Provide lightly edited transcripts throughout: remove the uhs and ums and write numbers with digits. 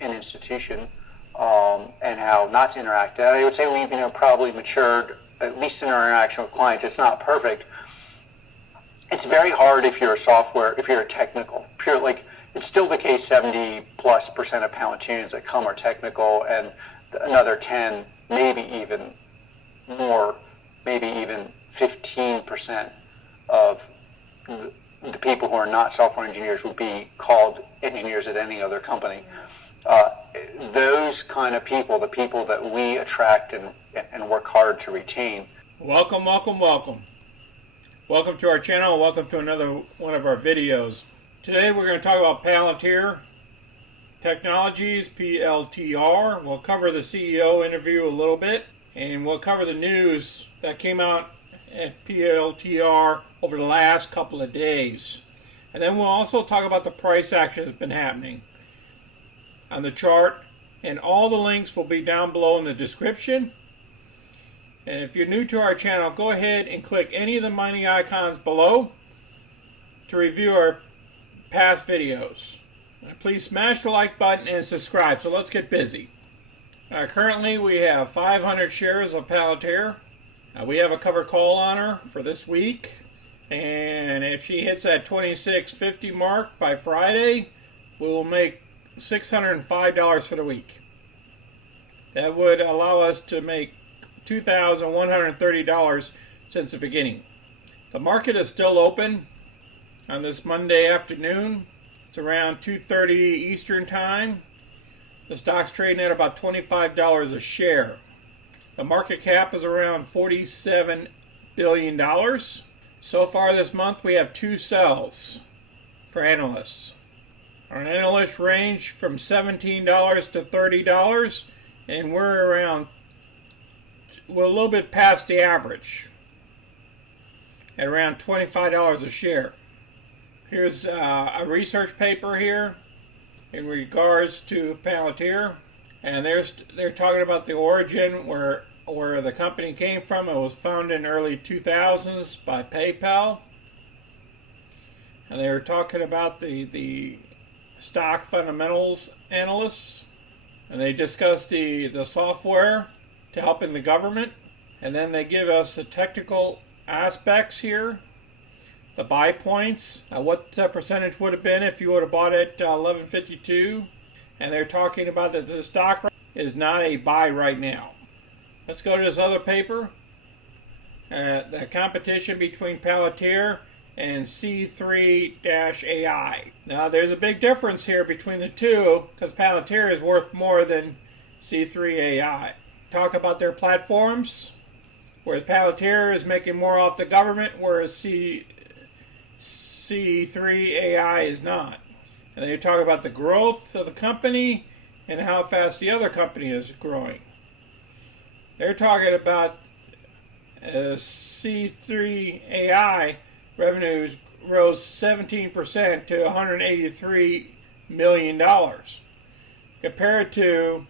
an institution and how not to interact. I would say we've probably matured, at least in our interaction with clients. It's not perfect. It's very hard if you're a technical, it's still the case 70+% of Palantirians that come are technical, and another 10, maybe even more, maybe even 15% of the people who are not software engineers would be called engineers at any other company. Those kind of people, the people that we attract and work hard to retain. Welcome, welcome, welcome. Welcome to our channel. Welcome to another one of our videos. Today we're going to talk about Palantir Technologies, PLTR. We'll cover the CEO interview a little bit, and we'll cover the news that came out at PLTR over the last couple of days. And then we'll also talk about the price action that's been happening on the chart, and all the links will be down below in the description. And if you're new to our channel, go ahead and click any of the money icons below to review our past videos. Please smash the like button and subscribe. So let's get busy. Currently we have 500 shares of Palantir. We have a covered call on her for this week, and if she hits that 26.50 mark by Friday, we will make $605 for the week. That would allow us to make $2,130 since the beginning. The market is still open on this Monday afternoon. It's around 2:30 Eastern time. The stock's trading at about $25 a share. The market cap is around $47 billion. So far this month we have 2 sells for analysts. Our analysts range from $17 to $30, and we're a little bit past the average at around $25 a share. Here's a research paper here in regards to Palantir, and they're talking about the origin where the company came from. It was founded in early 2000s by PayPal, and they were talking about the stock fundamentals analysts, and they discussed the software to help in the government, and then they give us the technical aspects here, the buy points, what percentage would have been if you would have bought it 11.52, and they're talking about that the stock is not a buy right now. Let's go to this other paper, the competition between Palantir and C3-AI. Now there's a big difference here between the two, because Palantir is worth more than C3-AI. Talk about their platforms, whereas Palantir is making more off the government, whereas C3-AI is not. And they talk about the growth of the company and how fast the other company is growing. They're talking about C3-AI revenues rose 17% to $183 million, compared to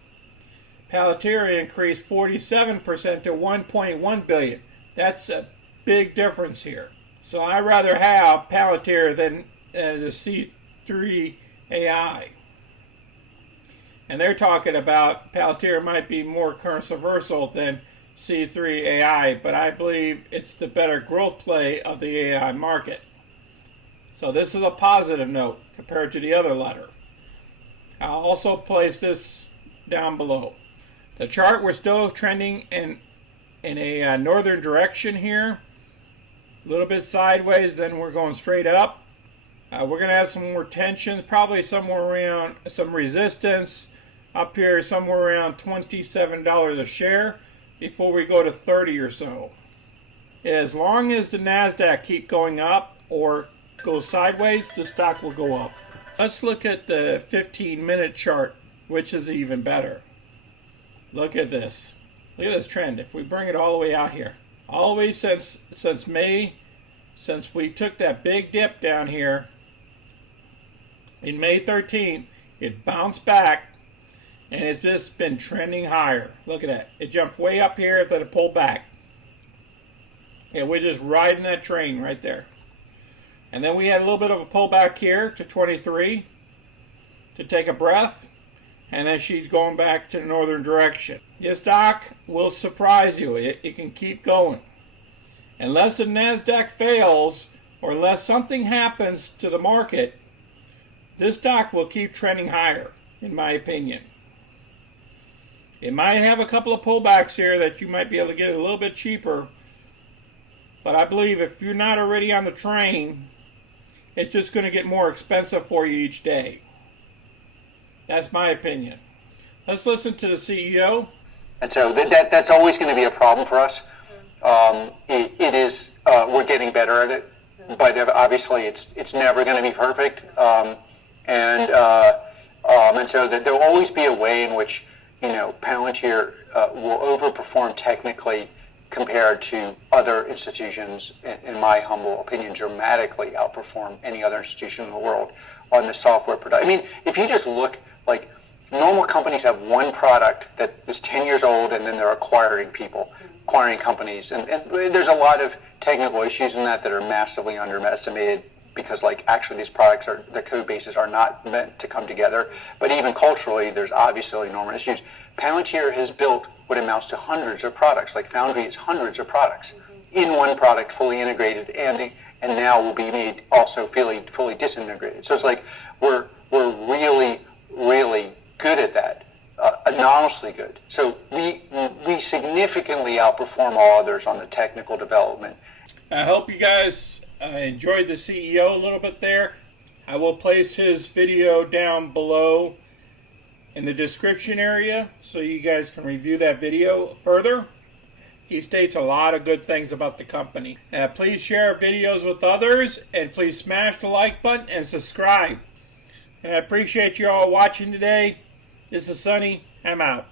Palantir increased 47% to $1.1 billion. That's a big difference here. So I'd rather have Palantir than as a C3-AI. And they're talking about Palantir might be more controversial than C3-AI, but I believe it's the better growth play of the AI market. So this is a positive note compared to the other letter. I'll also place this down below. The chart, we're still trending in a northern direction here. A little bit sideways, then we're going straight up. We're going to have some more tension, probably somewhere around some resistance up here, somewhere around $27 a share before we go to 30 or so. As long as the NASDAQ keep going up or go sideways, the stock will go up. Let's look at the 15-minute chart, which is even better. Look at this. Look at this trend. If we bring it all the way out here, all the way since May, since we took that big dip down here in May 13th, it bounced back and it's just been trending higher. Look at that. It jumped way up here, then it pulled back. And we're just riding that train right there. And then we had a little bit of a pullback here to 23 to take a breath. and then she's going back to the northern direction. This stock will surprise you. It can keep going. Unless the NASDAQ fails or unless something happens to the market, this stock will keep trending higher, in my opinion. It might have a couple of pullbacks here that you might be able to get a little bit cheaper, but I believe if you're not already on the train, it's just going to get more expensive for you each day. That's my opinion. Let's listen to the CEO. And so that's always going to be a problem for us. It is, we're getting better at it, but obviously it's never going to be perfect. And so that there'll always be a way in which, Palantir will overperform technically compared to other institutions, in my humble opinion, dramatically outperform any other institution in the world on the software production. I mean, if you just look, like, normal companies have one product that is 10 years old and then they're acquiring companies. And there's a lot of technical issues in that are massively underestimated because, like, actually these products their code bases are not meant to come together. But even culturally, there's obviously enormous issues. Palantir has built what amounts to hundreds of products. Like Foundry is hundreds of products in one product, fully integrated, and now will be made also fully disintegrated. So it's like we're really, really good at that, enormously good. So we significantly outperform all others on the technical development. I hope you guys enjoyed the CEO a little bit there. I will place his video down below in the description area so you guys can review that video further. He states a lot of good things about the company. Please share videos with others, and please smash the like button and subscribe. And I appreciate you all watching today. This is Sonny. I'm out.